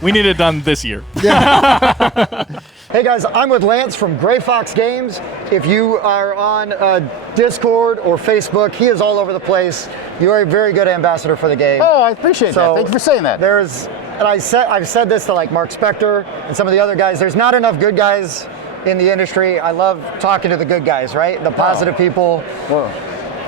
We need it done this year. Hey guys, I'm with Lance from Gray Fox Games. If you are on Discord or Facebook, he is all over the place. You are a very good ambassador for the game. Oh, I appreciate that. Thank you for saying that. I've said this to like Mark Spector and some of the other guys. There's not enough good guys in the industry. I love talking to the good guys, right? The positive people. Whoa.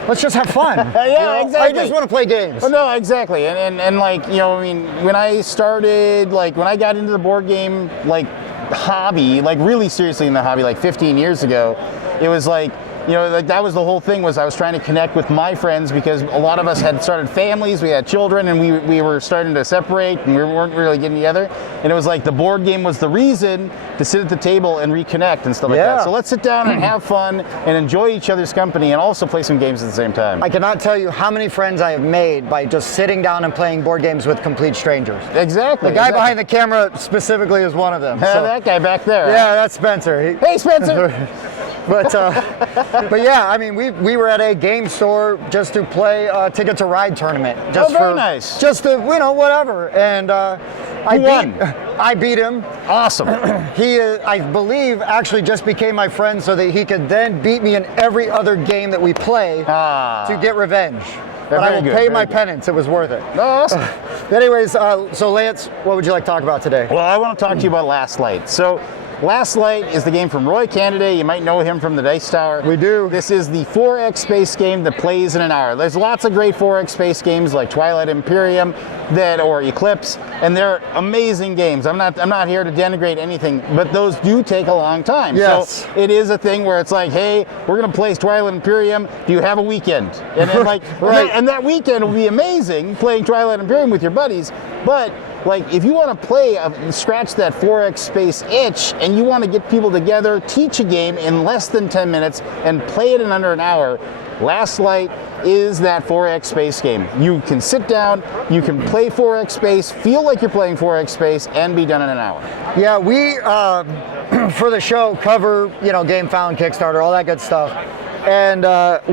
Let's just have fun. Yeah, exactly. I just want to play games. Well, no, exactly. And like, you know, I mean, when I started, like, when I got into the board game, like, hobby, like, really seriously in the hobby, like, 15 years ago, it was like, you know, like that was the whole thing, was I was trying to connect with my friends because a lot of us had started families, we had children, and we were starting to separate and we weren't really getting together. And it was like the board game was the reason to sit at the table and reconnect and stuff like that. So let's sit down and have fun and enjoy each other's company and also play some games at the same time. I cannot tell you how many friends I have made by just sitting down and playing board games with complete strangers. Exactly. The guy behind the camera specifically is one of them. So, that guy back there. Yeah, that's Spencer. Hey, Spencer! But yeah, I mean, we were at a game store just to play a Ticket to Ride tournament. Just very nice. Just to, you know, whatever. And I beat him. Awesome. He, I believe, actually just became my friend so that he could then beat me in every other game that we play to get revenge. But I will pay my penance. It was worth it. Oh, awesome. Anyways, so Lance, what would you like to talk about today? Well, I want to talk to you about Last Light. So, Last Light is the game from Roy Canada. You might know him from the Dice Tower. We do. This is the 4X space game that plays in an hour. There's lots of great 4X space games like Twilight Imperium or Eclipse, and they're amazing games. I'm not here to denigrate anything, but those do take a long time. Yes. So it is a thing where it's like, hey, we're going to play Twilight Imperium. Do you have a weekend? And then like, and that weekend will be amazing playing Twilight Imperium with your buddies, but like, if you want to play, scratch that 4X space itch, and you want to get people together, teach a game in less than 10 minutes, and play it in under an hour, Last Light is that 4X space game. You can sit down, you can play 4X space, feel like you're playing 4X space, and be done in an hour. Yeah, we, for the show, cover, you know, GameFound, Kickstarter, all that good stuff. And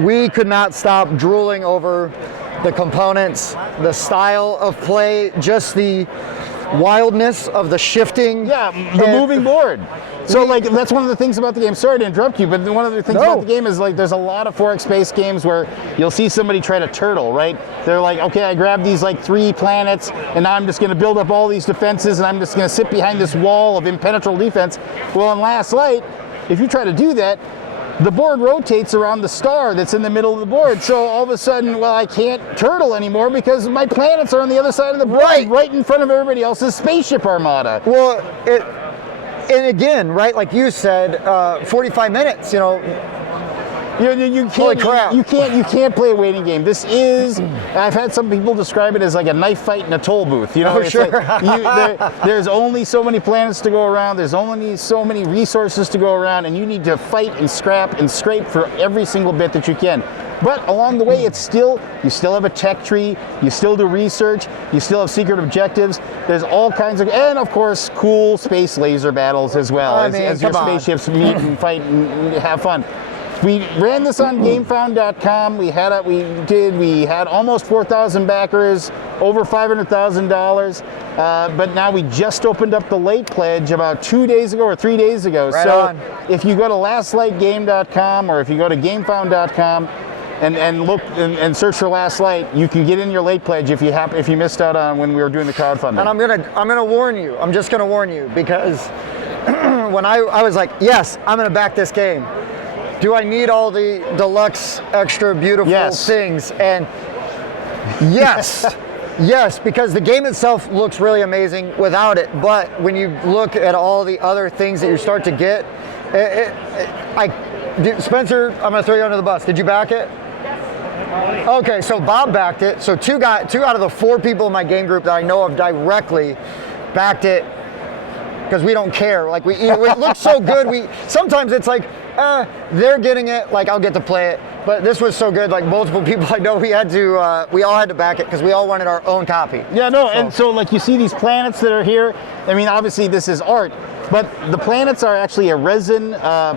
we could not stop drooling over the components, the style of play, just the wildness of the shifting. Yeah, the moving board. So like, that's one of the things about the game. Sorry to interrupt you, but one of the things about the game is like, there's a lot of 4X space games where you'll see somebody try to turtle, right? They're like, okay, I grabbed these like 3 planets, and now I'm just going to build up all these defenses, and I'm just going to sit behind this wall of impenetrable defense. Well, in Last Light, if you try to do that, the board rotates around the star that's in the middle of the board. So all of a sudden, well, I can't turtle anymore because my planets are on the other side of the board, right in front of everybody else's spaceship armada. Well, and again, right, like you said, 45 minutes, you know. You can't, holy crap. You can't play a waiting game. This is, I've had some people describe it as like a knife fight in a toll booth. You know, it's sure. Like there's only so many planets to go around. There's only so many resources to go around, and you need to fight and scrap and scrape for every single bit that you can. But along the way, you still have a tech tree, you still do research, you still have secret objectives. There's all kinds of, and of course, cool space laser battles as well, as your spaceships meet and fight and have fun. We ran this on GameFound.com. We had almost 4,000 backers, over $500,000. But now we just opened up the late pledge about 2 days ago or 3 days ago. So if you go to lastlightgame.com or if you go to GameFound.com and look and search for Last Light, you can get in your late pledge if you missed out on when we were doing the crowdfunding. And I'm gonna warn you. I'm just gonna warn you because when I was like, yes, I'm gonna back this game. Do I need all the deluxe, extra beautiful things? And yes, yes, because the game itself looks really amazing without it. But when you look at all the other things that you start to get, Spencer, I'm going to throw you under the bus. Did you back it? Okay, so Bob backed it. So two out of the 4 people in my game group that I know of directly backed it because we don't care. Like it looks so good. Sometimes it's like, they're getting it, like I'll get to play it. But this was so good, like multiple people I know, we all had to back it because we all wanted our own copy. Yeah, no, and so like you see these planets that are here. I mean, obviously this is art, but the planets are actually a resin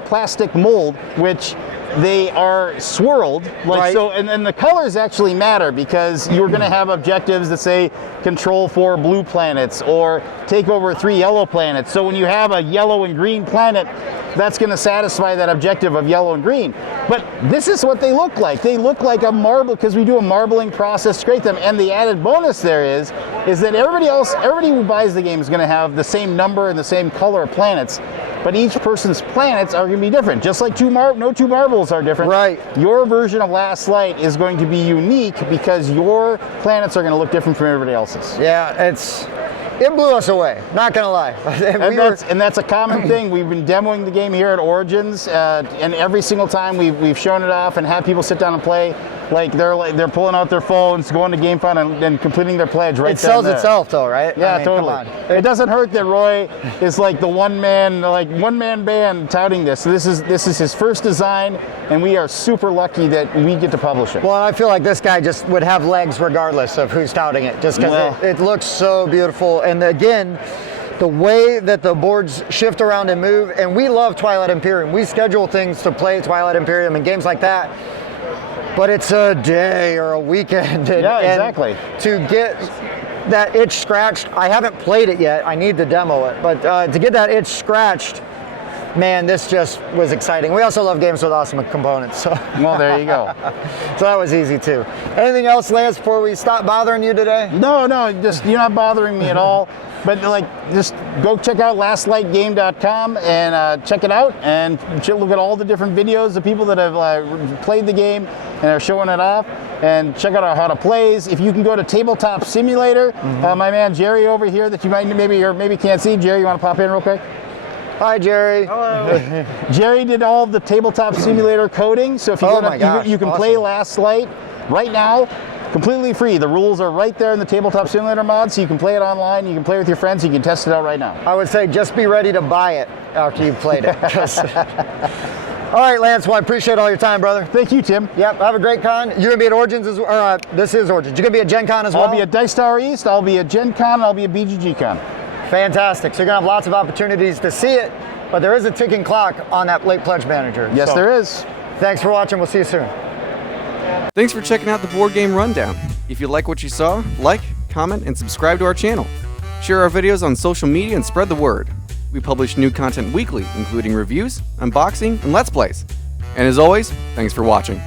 plastic mold, which they are swirled, like Right. so, and then the colors actually matter because you're going to have objectives that say control 4 blue planets or take over 3 yellow planets. So when you have a yellow and green planet, that's going to satisfy that objective of yellow and green. But this is what they look like. They look like a marble because we do a marbling process to create them. And the added bonus there is that everybody who buys the game is going to have the same number and the same color of planets. But each person's planets are going to be different. Just like no two marbles are different. Right. Your version of Last Light is going to be unique because your planets are going to look different from everybody else's. Yeah, it blew us away. Not gonna lie. And that's a common thing. We've been demoing the game here at Origins, and every single time we've shown it off and had people sit down and play. They're pulling out their phones, going to GameFound and completing their pledge right there. It sells itself though, right? Yeah, I mean, totally. come on. It doesn't hurt that Roy is like the one man band touting this. So this is his first design, and we are super lucky that we get to publish it. Well, I feel like this guy just would have legs regardless of who's touting it, just because it looks so beautiful. And again, the way that the boards shift around and move, and we love Twilight Imperium. We schedule things to play Twilight Imperium and games like that. But it's a day or a weekend. Yeah, exactly. And to get that itch scratched, I haven't played it yet. I need to demo it. But to get that itch scratched, man, this just was exciting. We also love games with awesome components. So. Well, there you go. So that was easy too. Anything else, Lance, before we stop bothering you today? No, just you're not bothering me at all. But just go check out lastlightgame.com and check it out and look at all the different videos of people that have played the game and are showing it off. And check out how to plays. If you can go to Tabletop Simulator, my man Jerry over here that you maybe can't see. Jerry, you want to pop in real quick? Hi, Jerry. Hello. Jerry did all of the Tabletop Simulator coding, so if you you can play Last Light right now. Completely free. The rules are right there in the Tabletop Simulator mod, so you can play it online, you can play with your friends, you can test it out right now. I would say just be ready to buy it after you've played it. All right, Lance, well, I appreciate all your time, brother. Thank you, Tim. Yep, have a great con. You're going to be at Origins, this is Origins. You're going to be at Gen Con as well? I'll be at Dice Tower East, I'll be at Gen Con, and I'll be at BGG Con. Fantastic. So you're going to have lots of opportunities to see it, but there is a ticking clock on that late pledge manager. Yes, there is. Thanks for watching. We'll see you soon. Thanks for checking out the Board Game Rundown. If you like what you saw, like, comment, and subscribe to our channel. Share our videos on social media and spread the word. We publish new content weekly, including reviews, unboxing, and Let's Plays. And as always, thanks for watching.